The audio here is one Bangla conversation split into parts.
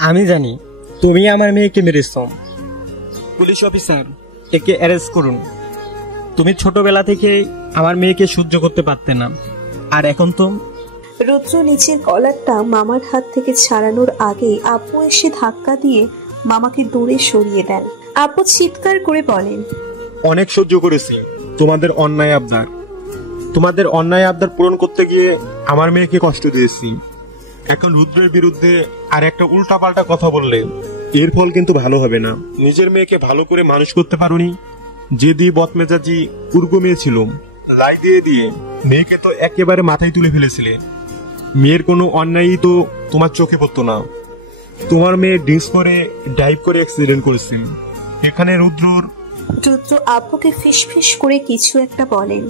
আমি জানি তুমি আমার মেয়েকে মেরেছ। পুলিশ অফিসার, একে অ্যারেস্ট করুন। তুমি ছোটবেলা থেকে আমার মেয়েকে সহ্য করতে পারতে না, আর এখন তো। রুদ্র নিচের কলারটা মামার হাত থেকে ছাড়ানোর আগে আপু এসে ধাক্কা দিয়ে মামাকে দূরে সরিয়ে দেন। আপু চিৎকার করে বলেন, অনেক সহ্য করেছি তোমাদের অন্যায় আবদার পূরণ করতে গিয়ে আমার মেয়েকে কষ্ট দিয়েছি। এখন রুদ্রের বিরুদ্ধে আর একটা উল্টাপাল্টা কথা বললে এর ফল কিন্তু ভালো হবে না। নিজের মেয়েকে ভালো করে মানুষ করতে পারোনি, যে দিয়ে বদমেজাজি উর্গ মেয়ে ছিল, লাই দিয়ে দিয়ে মেয়েকে তো একেবারে মাথায় তুলে ফেলেছিলে। মেয়ের কোনো অন্যায়ই তো তোমার চোখে পড়তো না। তোমার মেয়ে ড্রিঙ্কস করে ড্রাইভ করে অ্যাক্সিডেন্ট করেছে। এখানে রুদ্র আব্বুকে ফিসফিস করে কিছু একটা বলেন,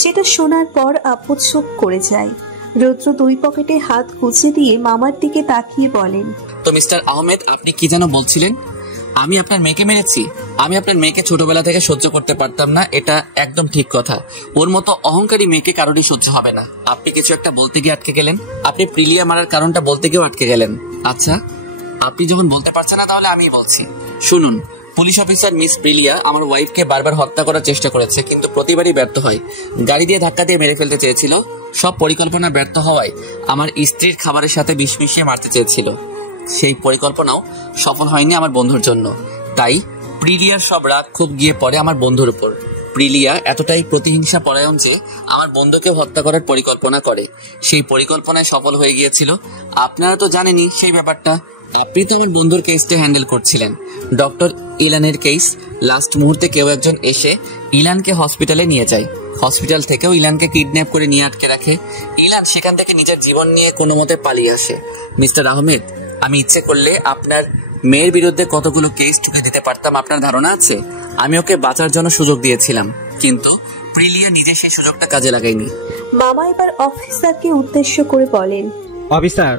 যেটা শোনার পর আব্বু চুপ করে যায়। রুদ্র দুই পকেটে হাত গুজে দিয়ে মামার দিকে তাকিয়ে বলেন, তো মিস্টার আহমেদ, আপনি কি যেন বলছিলেন? আমি আপনার মেয়েকে মেরেছি? আমি আপনার মেয়েকে ছোটবেলা থেকে সহ্য করতে পারতাম না, এটা একদম ঠিক কথা। ওর মতো অহংকারী মেয়েকে কারোরই সহ্য হবে না। আপনি কিছু একটা বলতে গিয়ে আটকে গেলেন। আপনি প্রিলিয়া মারার কারণটা বলতে গিয়েও আটকে গেলেন। আচ্ছা, আপনি যখন বলতে পারছেন না, তাহলে আমিই বলছি। শুনুন, পুলিশ অফিসার মিস প্রিলিয়া আমার ওয়াইফকে বারবার হত্যা করার চেষ্টা করেছে, কিন্তু প্রতিবারই ব্যর্থ হয়। গাড়ি দিয়ে ধাক্কা দিয়ে মেরে ফেলতে চেয়েছিল। সব পরিকল্পনা ব্যর্থ হওয়ায় আমার স্ত্রীর খাবারের সাথে বিষ মিশিয়ে মারতে চেয়েছিল। সেই পরিকল্পনাও সফল হয়নি আমার বন্ধুর জন্য। তাই প্রিলিয়ার সব রাগ খুব গিয়ে পড়ে আমার বন্ধুর উপর। প্রিলিয়া এতটাই প্রতিহিংসা পরায়ণ যে আমার বন্ধুকে হত্যা করার পরিকল্পনা করে। সেই পরিকল্পনায় সফল হয়ে গিয়েছিল। আপনারা তো জানেনই সেই ব্যাপারটা। আপনি তো আমার বন্ধুর কেসটা হ্যান্ডেল করছিলেন, ডক্টর ইলানের কেস। লাস্ট মুহূর্তে কেউ একজন এসে ইলানকে হসপিটালে নিয়ে যায়। হসপিটাল থেকেও ইলানকে কিডন্যাপ করে নিয়ে আটকে রাখে। ইলান সেখান থেকে নিজের জীবন নিয়ে কোনো মতে পালিয়ে আসে। মিস্টার আহমেদ, আমি ইচ্ছে করলে আপনার মেয়ের বিরুদ্ধে কতগুলো কেস ঠুকে দিতে পারতাম, আপনার ধারণা আছে? আমি ওকে বাঁচার জন্য সুযোগ দিয়েছিলাম, কিন্তু প্রিলিয়া নিজে সেই সুযোগটা কাজে লাগায়নি। মামা এবার অফিসারকে উদ্দেশ্য করে বলেন, অফিসার,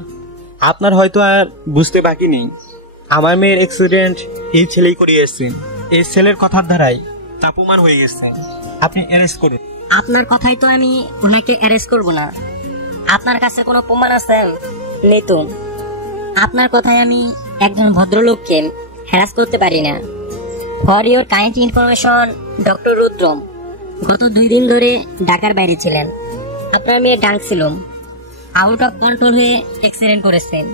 আপনার হয়তো আর বুঝতে বাকি নেই, আমার মেয়ের অ্যাক্সিডেন্ট এই ছেলেই করিয়েছে। এই ছেলের কথার ধারায় তাপমান হয়ে গেছে। আপনি অ্যারেস্ট করুন। আপনার কথাই তো আমি ওনাকে অ্যারেস্ট করব না। আপনার কাছে কোনো প্রমাণ আছে? নেই তো। আপনার কথায় আমি একজন ভদ্রলোককে হ্যারাস করতে পারি না। For your kind information, doctor Rudram গত 2 দিন ধরে ঢাকার বাইরে ছিলেন। আপনার মেয়ে ডান্স ছিল, আউট অফ কন্ট্রোল হয়ে অ্যাক্সিডেন্ট করেছেন।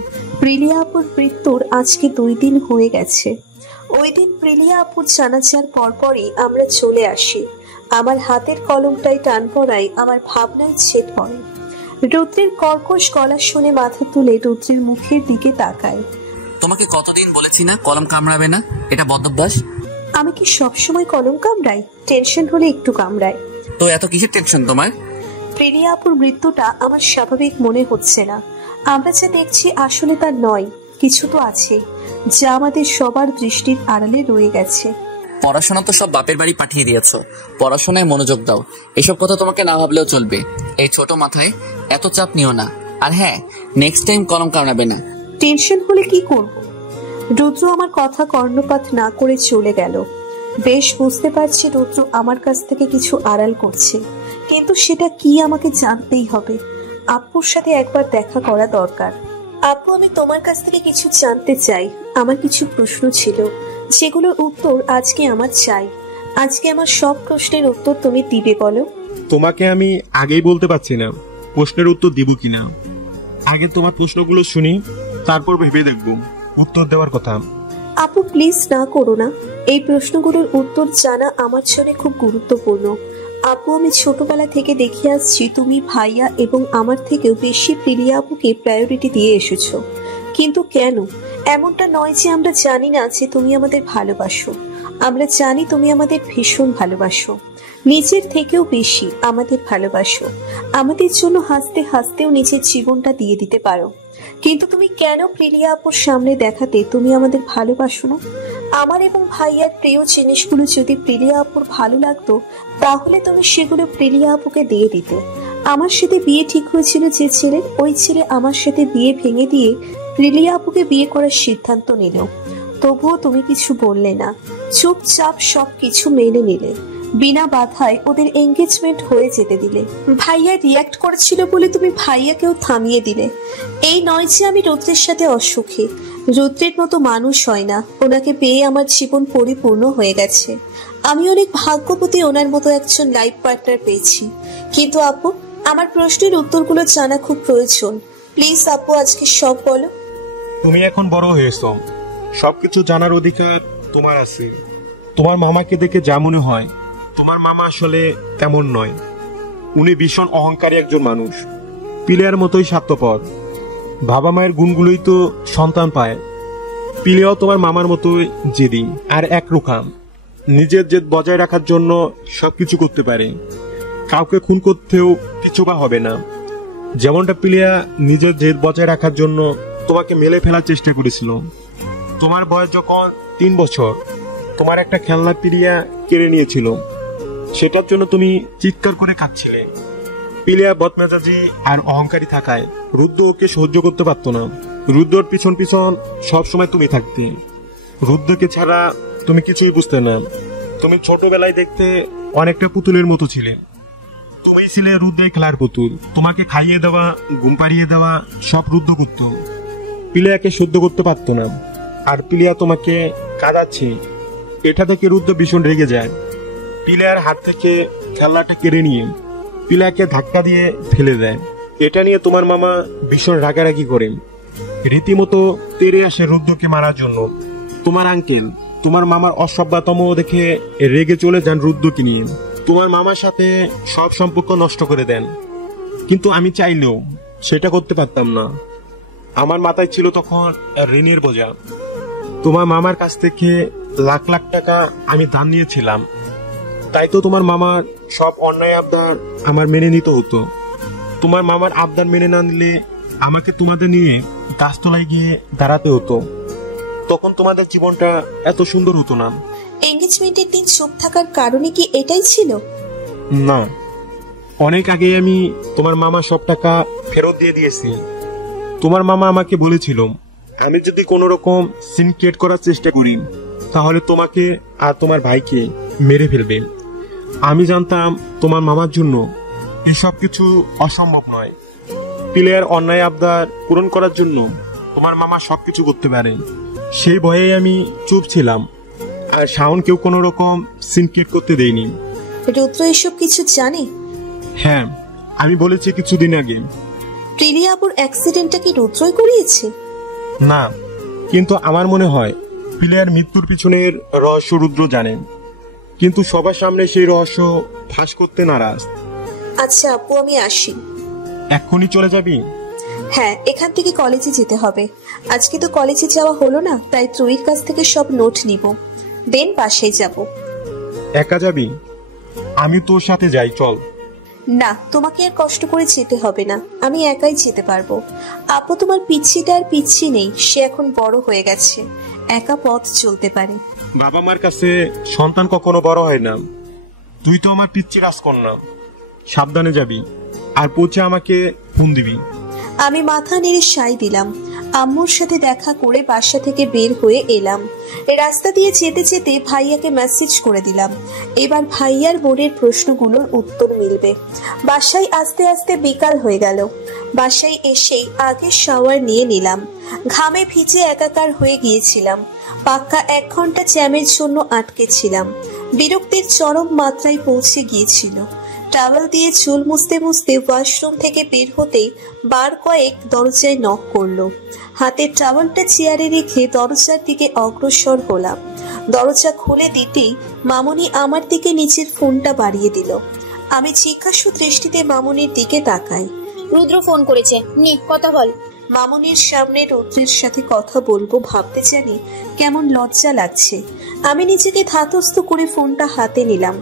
প্রিলিয়া আপুর মৃত্যুর আজকে 2 দিন হয়ে গেছে। ওই দিন প্রিলিয়া আপুর জানাজার পরপরই আমরা চলে আসি। আমার হাতের কলমটাই টান পড়ায় আমার ভাবনায় ছেদ পড়ে। রুদ্রের কর্কশ গলা শুনে মাথা তুলে রুদ্রের মুখের দিকে তাকায়। তোমাকে কতদিন বলেছি না কলম কামড়াবে না, এটা বদভ্যাস। আমি কি সবসময় কলম কামড়াই? টেনশন হলে একটু কামড়াই। তো এত কিসের টেনশন তোমার? প্রিলিয়া আপুর মৃত্যুটা আমার স্বাভাবিক মনে হচ্ছে না। আমরা যা দেখছি আসলে তা নয়, কিছু তো আছে যা আমাদের সবার দৃষ্টির আড়ালে রয়ে গেছে। পড়াশোনা তো সব বাপের বাড়ি পাঠিয়ে দিয়েছো, পড়াশোনায় মনোযোগ দাও। এসব কথা তোমাকে না ভাবলেও চলবে। এই ছোট মাথায় এত চাপ নিও না। আর হ্যাঁ, নেক্সট টাইম কলম কামড়াবে না। টেনশন হলে কি করব? রুদ্র আমার কথা কর্ণপাত না করে চলে গেল। বেশ বুঝতে পারছি রুদ্র আমার কাছ থেকে কিছু আড়াল করছে, কিন্তু সেটা কি আমাকে জানতেই হবে। আপুর সাথে একবার দেখা করা দরকার। আপু, আমি তোমার কাছ থেকে কিছু জানতে চাই। আমার কিছু প্রশ্ন ছিল, যেগুলোর উত্তর আজকে আমার চাই। আজকে আমার সব প্রশ্নের উত্তর তুমি দিবে, বলো। তোমাকে আমি আগেই বলতে পারছি না প্রশ্নের উত্তর দিব কিনা। আগে তোমার প্রশ্নগুলো শুনি, তারপর ভেবে দেখব উত্তর দেওয়ার কথা। আপু প্লিজ না করো না। এই প্রশ্নগুলোর উত্তর জানা আমার জন্য খুব গুরুত্বপূর্ণ। আপু, আমি ছোটবেলা থেকে দেখে আসছি তুমি ভাইয়া এবং আমার থেকেও বেশি প্রিলিয়া আপুকে প্রায়োরিটি দিয়ে এসেছো। কিন্তু কেন? এমনটা নয় যে আমরা জানি না যে তুমি আমাদের ভালোবাসো। আমরা জানি তুমি আমাদের ভীষণ ভালোবাসো, নিজের থেকেও বেশি আমাদের ভালোবাসো। আমাদের জন্য হাসতে হাসতেও নিজের জীবনটা দিয়ে দিতে পারো। কিন্তু তুমি কেন প্রিলিয়া আপুর সামনে দেখাতে তুমি আমাদের ভালোবাসো না? আমার এবং ভাইয়ার প্রিয় জিনিসগুলো যদি প্রিলিয়া আপুর ভালো লাগতো, তাহলে তুমি সেগুলো প্রিলিয়া আপুকে দিয়ে দিতে। আমার সাথে বিয়ে ঠিক হয়েছিল যে ছেলের, ওই ছেলে আমার সাথে বিয়ে ভেঙে দিয়ে প্রিলিয়া আপুকে বিয়ে করার সিদ্ধান্ত নিল। তবুও তুমি কিছু বললে না, চুপচাপ সবকিছু মেনে নিলে। বিনা বাধায় ওদের এঙ্গেজমেন্ট হয়ে যেতে দিলে। ভাইয়া রিয়াক্ট করেছিল বলে তুমি ভাইয়াকেও থামিয়ে দিলে। এই নয় যে আমি রুদ্রের সাথে অসুখী, রুদ্রের মতো মানুষ হয় না, ওনাকে পেয়ে আমার জীবন পরিপূর্ণ হয়ে গেছে। আমি অনেক ভাগ্যবতী ওনার মতো একজন লাইফ পার্টনার পেয়েছি। কিন্তু আপু, আমার প্রশ্নের উত্তরগুলো জানা খুব প্রয়োজন। প্লিজ আপু, আজকে সব বলো। তুমি এখন বড় হয়েছো, সবকিছু জানার অধিকার তোমার আছে। তোমার মামাকে দেখে যা মনে হয়, তোমার মামা আসলে তেমন নয়। উনি ভীষণ অহংকারী একজন মানুষ, পিলেয়ার মতোই স্বার্থপর। বাবা মায়ের গুণগুলোই তো সন্তান পায়। পিলেও তোমার মামার মতোই জেদি আর একরোখা। নিজের জেদ বজায় রাখার জন্য সবকিছু করতে পারে। কাউকে খুন করতেও কিছু বা হবে না। যেমনটা পিলিয়া নিজের জেদ বজায় রাখার জন্য তোমাকে মেলে ফেলার চেষ্টা করেছিল। তোমার বয়স যখন 3 বছর, তোমার একটা খেলনা পিলিয়া কেড়ে নিয়েছিল। সেটার জন্য তুমি চিৎকার করে কাঁদছিলে। পিলিয়া বদমেজাজি আর অহংকারী থাকায় রুদ্র ওকে সহ্য করতে পারত না। রুদ্রর পিছন পিছন সবসময় তুমি থাকতে। রুদ্রকে ছাড়া তুমি কিছুই বুঝতে না। তুমি ছোটবেলায় দেখতে অনেকটা পুতুলের মতো ছিলে। তুমি ছিলে রুদ্রের খেলার পুতুল। তোমাকে খাইয়ে দেওয়া, ঘুম পাড়িয়ে দেওয়া সব রুদ্র করত। পিলিয়াকে সহ্য করতে পারতো না। আর পিলিয়া তোমাকে কাঁদাচ্ছে, এটা থেকে রুদ্র ভীষণ রেগে যায়। পিলিয়ার হাত থেকে খেলনাটা কেড়ে নিয়ে পিলিয়াকে ধাক্কা দিয়ে ফেলে দেয়। এটা নিয়ে তোমার মামা ভীষণ রাগারাগি করেন, রীতিমতো তেড়ে আসে রুদ্রকে মারার জন্য। তোমার আঙ্কেল তোমার মামার অসভ্যতম দেখে রেগে চলে যান রুদ্রকে নিয়ে। তোমার মামার সাথে সব সম্পর্ক নষ্ট করে দেন। কিন্তু আমি চাইলেও সেটা করতে পারতাম না। আমার মাথায় ছিল তখন ঋণের বোঝা। তোমার মামার কাছ থেকে লাখ লাখ টাকা আমি ধার নিয়েছিলাম। তাই তো তোমার মামার সব অন্যায় আবদার আমার মেনে নিতে হতো। তোমার মামার আবদার মেনে না নিলে আমাকে তোমাদের নিয়ে গাছতলায় গিয়ে দাঁড়াতে হতো। তখন তোমাদের জীবনটা এত সুন্দর হতো না। এঙ্গেজমেন্টের দিন চুপ থাকার কারণে কি এটাই ছিল? না, অনেক আগে আমি তোমার মামা সব টাকা ফেরত দিয়ে দিয়েছি। তোমার মামা আমাকে বলেছিল, আমি যদি কোনো রকম সিন ক্রিয়েট করার চেষ্টা করি তাহলে তোমাকে আর তোমার ভাইকে মেরে ফেলবে। আমি জানতাম তোমার মামার জন্য এসব কিছু অসম্ভব নয়। পিলেয়ার অন্যায় আবদার পূরণ করার জন্য তোমার মামা সবকিছু করতে পারে। সেই ভয়ে আমি চুপ ছিলাম আর শাওনকেও কোনো রকম সিন ক্রিয়েট করতে দেইনি। রুদ্র এসব কিছু জানে? হ্যাঁ, আমি বলেছি কিছুদিন আগে। প্রিলিয়া আপুর অ্যাক্সিডেন্টটা কি রুদ্রই করিয়েছে? না, কিন্তু আমার মনে হয় পিলেয়ার মৃত্যুর পিছনের রহস্য রুদ্র জানেন, কিন্তু সবার সামনে সেই রহস্য ফাঁস করতে নারাজ। আচ্ছা আপু, আমি আসি। এক্ষুনি চলে যাবি? হ্যাঁ, এখান থেকে কলেজে যেতে হবে। আজকে তো কলেজে যাওয়া হলো না, তাই ত্রয়ীর কাছ থেকে সব নোট নিব, দেন বাসায় যাব। একা যাবি? আমি তোর সাথে যাই, চল। না, তোমাকে আর কষ্ট করে যেতে হবে না, আমি একাই যেতে পারবো। আপু, তোমার পিচ্ছিটা আর পিচ্ছি নেই, সে এখন বড় হয়ে গেছে, একা পথ চলতে পারে। বাবা মার কাছে সন্তান কখনো বড় হয় না। তুই তো আমার পিচ্ছি রাজকন্যা। সাবধানে যাবি, আর পৌঁছে আমাকে ফোন দিবি। আমি মাথা নেড়ে সাই দিলাম। আম্মুর সাথে দেখা করে বাসা থেকে বের হয়ে এলাম। রাস্তা দিয়ে যেতে যেতে ভাইয়াকে মেসেজ করে দিলাম। এবার ভাইয়ার বোনের প্রশ্নগুলোর উত্তর মিলবে। বাসায় আসতে আসতে বিকাল হয়ে গেল। বাসায় এসেই আগে শাওয়ার নিয়ে নিলাম। ঘামে ভিজে একাকার হয়ে গিয়েছিলাম। পাক্কা 1 ঘন্টা জ্যামের জন্য আটকে ছিলাম। বিরক্তির চরম মাত্রায় পৌঁছে গিয়েছিল। টাওয়েল দিয়ে চুল মুছতে মুছতে ওয়াশরুম থেকে বের হতেই বার কয়েক দরজায় নক করলো। হাতের টাওয়েলটা চেয়ারে রেখে দরজার দিকে অগ্রসর হলাম। দরজা খুলে দিতেই মামুনি আমার দিকে নিজের ফোনটা বাড়িয়ে দিল। আমি জিজ্ঞাসু দৃষ্টিতে মামুনির দিকে তাকাই। রুদ্র ফোন করেছে, নে কথা বল। মামুনির সামনে রুদ্রের সাথে কথা বলবো ভাবতে জানি কেমন লজ্জা লাগছে। আমি নিজেকে ধাতস্থ করে ফোনটা হাতে নিলাম।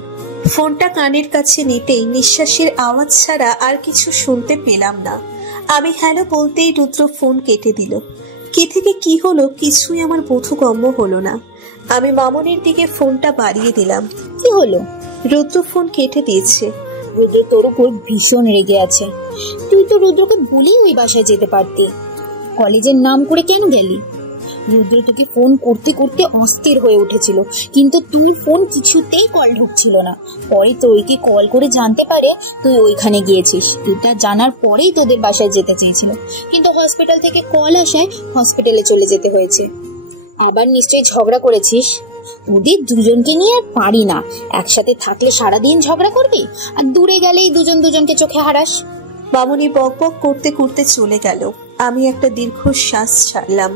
ফোনটা কানের কাছে নিতেই নিঃশ্বাসের আওয়াজ ছাড়া আর কিছু শুনতে পেলাম না। আমি হ্যালো বলতেই রুদ্র ফোন কেটে দিল। কি থেকে কি হলো কিছুই আমার বোধগম্য হলো না। আমি মামুনির দিকে ফোনটা বাড়িয়ে দিলাম। কি হলো? রুদ্র ফোন কেটে দিয়েছে। রুদ্র তোর উপর ভীষণ রেগে আছে। তুই তো রুদ্রকে বলেই ওই বাসায় যেতে পারতি। কলেজের নাম করে কেন গেলি? রুদ্র তোকে ফোন করতে করতে অস্থির হয়ে উঠেছিল, কিন্তু তোর ফোন কিছুতেই কল ঢুকছিল না। পরে তোকে কল করে জানতে পারে তুই ওইখানে গিয়েছিস। এটা জানার পরেই তোদের বাসায় যেতে চেয়েছিল, কিন্তু হসপিটাল থেকে কল আসায় হসপিটালে চলে যেতে হয়েছে। আবার নিশ্চয়ই ঝগড়া করেছিস। ওদের দুজনকে নিয়ে আর পারি না, একসাথে থাকলে সারাদিন ঝগড়া করবি, আর দূরে গেলেই দুজন দুজনকে চোখে হারাস। মামুনি বক বক করতে করতে চলে গেল। আমি একটা দীর্ঘশ্বাস ছাড়লাম।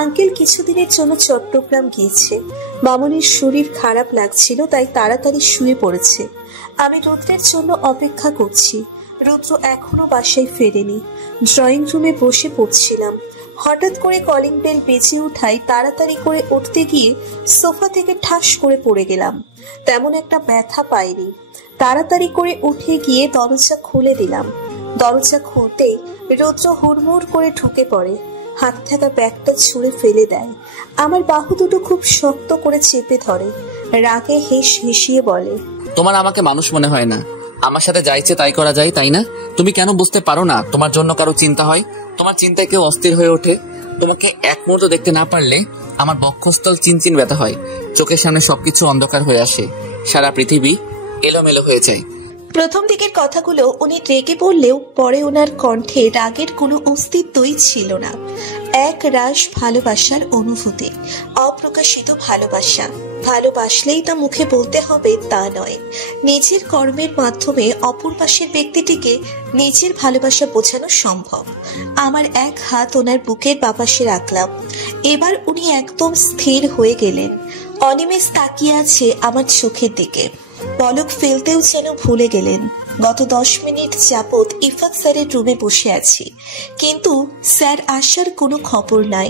আঙ্কেল কিছুদিনের জন্য চট্টগ্রাম গিয়েছে। মামুনির শরীর খারাপ লাগছিল, তাই তাড়াতাড়ি শুয়ে পড়েছে। আমি রুদ্রের জন্য অপেক্ষা করছি। রুদ্র এখনো বাসায় ফেরেনি। ড্রয়িং রুমে বসে পড়ছিলাম। হঠাৎ করে কলিং বেল বেজে উঠায় তাড়াতাড়ি করে উঠতে গিয়ে সোফা থেকে ঠাস করে পড়ে গেলাম। তেমন একটা ব্যথা পাইনি। তাড়াতাড়ি করে উঠে গিয়ে দরজা খুলে দিলাম। দরজা খুলতেই রুদ্র হুড়মুড় করে ঢুকে পড়ে। হাত থাকা ব্যাগটা ছুঁড়ে ফেলে দেয়। আমার বাহু দুটো খুব শক্ত করে চেপে ধরে। রাগে হেসিয়ে বলে, তোমার আমাকে মানুষ মনে হয় না। আমার সাথে যা ইচ্ছে তাই করা যায়, তাই না? তুমি কেন বুঝতে পারো না তোমার জন্য কারো চিন্তা হয়? তোমার চিন্তায় কেউ অস্থির হয়ে ওঠে। তোমাকে এক মুহূর্ত দেখতে না পারলে আমার বক্ষস্থল চিনচিন ব্যথা হয়। চোখের সামনে সবকিছু অন্ধকার হয়ে আসে। সারা পৃথিবী এলোমেলো হয়ে যায়। প্রথম দিকের কথাগুলো উনি রেগে বললেও পরে ওনার কণ্ঠে রাগের কোনো অস্তিত্বই ছিল না। এক রাশ ভালোবাসার অনুভূতি, অপ্রকাশিত ভালোবাসা। ভালোবাসলেই তা মুখে বলতে হবে তা নয়। নিজের কর্মের মাধ্যমে অপর পাশের ব্যক্তিটিকে নিজের ভালোবাসা বোঝানো সম্ভব। আমার এক হাত ওনার বুকের বাপাশে রাখলাম। এবার উনি একদম স্থির হয়ে গেলেন। অনিমেষ তাকিয়ে আছে আমার চোখের দিকে। পলক ফেলতেও যেন ভুলে গেলেন। গত 10 মিনিট যাবৎ ইফাত স্যারের রুমে বসে আছি, কিন্তু স্যার আসার কোনো খবর নাই।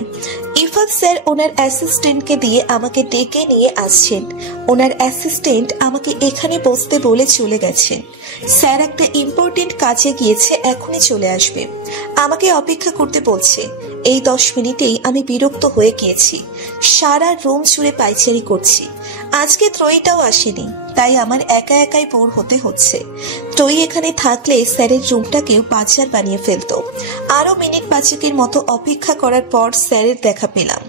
ইফাত স্যার ওনার অ্যাসিস্ট্যান্টকে দিয়ে আমাকে ডেকে নিয়ে আসছেন। ওনার অ্যাসিস্ট্যান্ট আমাকে এখানে বসতে বলে চলে গেছেন। স্যার একটা ইম্পর্টেন্ট কাজে গিয়েছে, এখনই চলে আসবে। আমাকে অপেক্ষা করতে বলছে। এই 10 মিনিটেই আমি বিরক্ত হয়ে গিয়েছি। সারা রুম জুড়ে পায়চারি করছি। আজকে ত্রয়ীটাও আসেনি, তাই আমার একা একাই বোর হতে হচ্ছে। ত্রয়ী এখানে থাকলে স্যারের রুমটাকেও বাজার বানিয়ে ফেলতো। আরো মিনিট 5 মতো অপেক্ষা করার পর স্যারের দেখা পেলাম।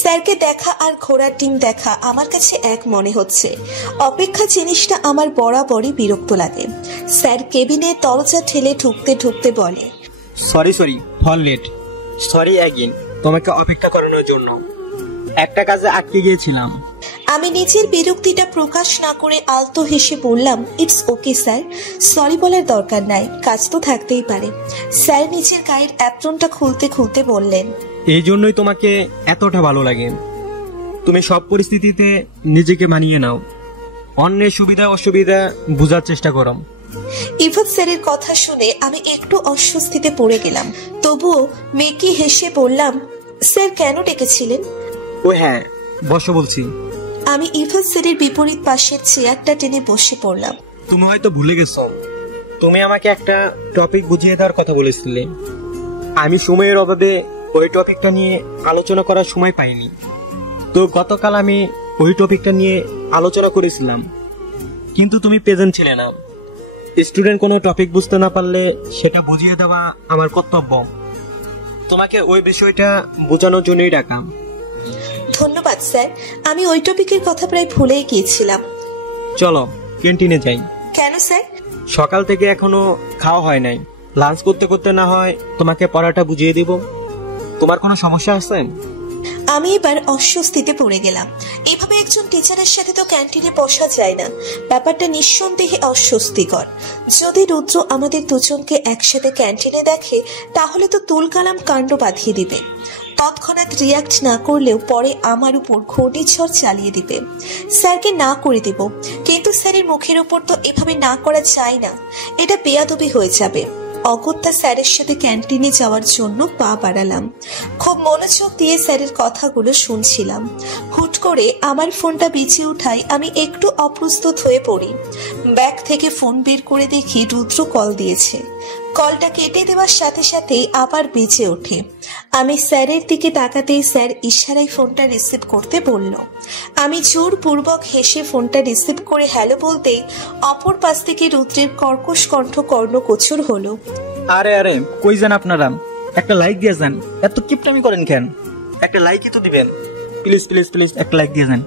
স্যারকে দেখা আর ঘোড়ার ডিম দেখা আমার কাছে এক মনে হচ্ছে। অপেক্ষা জিনিসটা আমার বরাবরই বিরক্ত লাগে। স্যার কেবিনের দরজা ঠেলে ঢুকতে ঢুকতে বলে, sorry for late, sorry again, তোমাকে অপেক্ষা করানোর জন্য। একটা কাজে আটকে গিয়েছিলাম। আমি নিজের বিরক্তিটা প্রকাশ না করে আলতো হেসে বললাম, ইটস ওকে স্যার, সরি বলার দরকার নাই, কাজ তো থাকতেই পারে। স্যার নিজের গায়ের অ্যাপ্রনটা খুলতে খুলতে বললেন, এই জন্যই তোমাকে এতটা ভালো লাগে। তুমি সব পরিস্থিতিতে নিজেকে মানিয়ে নাও, অন্যের সুবিধা অসুবিধা বোঝার চেষ্টা করো। ইফাত স্যারের কথা শুনে আমি একটু অস্বস্তিতে পড়ে গেলাম। তবুও মেকি হেসে বললাম, স্যার কেন ডেকেছিলেন? ও হ্যাঁ, বসো বলছি। আমি ইফাত স্যারের বিপরীত পাশের চেয়ারটা টেনে বসে পড়লাম। তুমি হয়তো ভুলে গেছো, তুমি আমাকে একটা টপিক বুঝিয়ে দেওয়ার কথা বলেছিলে। আমি সময়ের অভাবে ওই টপিকটা নিয়ে আলোচনা করার সময় পাইনি। তো গতকাল আমি ওই টপিকটা নিয়ে আলোচনা করেছিলাম, কিন্তু তুমি প্রেজেন্ট ছিলে না। স্টুডেন্ট কোনো টপিক বুঝতে না পারলে সেটা বুঝিয়ে দেওয়া আমার কর্তব্য। তোমাকে ওই বিষয়টা বোঝানোর জন্যই ডাকা। ধন্যবাদ স্যার, আমি ওই টপিকের কথা প্রায় ভুলেই গিয়েছিলাম। চলো ক্যান্টিনে যাই। কেন স্যার? সকাল থেকে এখনো খাওয়া হয় নাই, লাঞ্চ করতে করতে না হয় তোমাকে পড়াটা বুঝিয়ে দিব। তোমার কোনো সমস্যা আছে? আমি এবার অস্বস্তিতে পড়ে গেলাম। এভাবে একজন টিচারের সাথে তো ক্যান্টিনে বসা যায় না। ব্যাপারটা নিঃসন্দেহে অস্বস্তিকর। যদি রুদ্র আমাদের দুজনকে একসাথে ক্যান্টিনে দেখে, তাহলে তো তুলকালাম কাণ্ড বাঁধিয়ে দিবে। তৎক্ষণাৎ রিয়াক্ট না করলেও পরে আমার উপর ঘূর্ণিঝড় চালিয়ে দিবে। স্যারকে না করে দেব, কিন্তু স্যারের মুখের উপর তো এভাবে না করা যায় না। এটা বেয়াদবি হয়ে যাবে। অগত্যা স্যারের সাথে ক্যান্টিনে যাওয়ার জন্য পা বাড়ালাম। খুব মনোযোগ দিয়ে স্যারের কথাগুলো শুনছিলাম। হুট করে আমার ফোনটা বেজে উঠায় আমি একটু অপ্রস্তুত হয়ে পড়ি। ব্যাগ থেকে ফোন বের করে দেখি রুদ্র কল দিয়েছে। কলটা কেটে দেওয়ার সাথে সাথেই আবার বেজে ওঠে। আমি স্যারের দিকে তাকাতেই স্যার ইশারায় ফোনটা রিসিভ করতে বলল। আমি জোরপূর্বক হেসে ফোনটা রিসিভ করে হ্যালো বলতেই অপর পাশ থেকে রুদ্রের কর্কশ কণ্ঠ কর্ণগোচর হলো। আরে কই যান আপনারা? একটা লাইক দিয়ে যান, এত কিপটামি করেন কেন? একটা লাইকই তো দিবেন। প্লিজ প্লিজ প্লিজ একটা লাইক দিয়ে যান।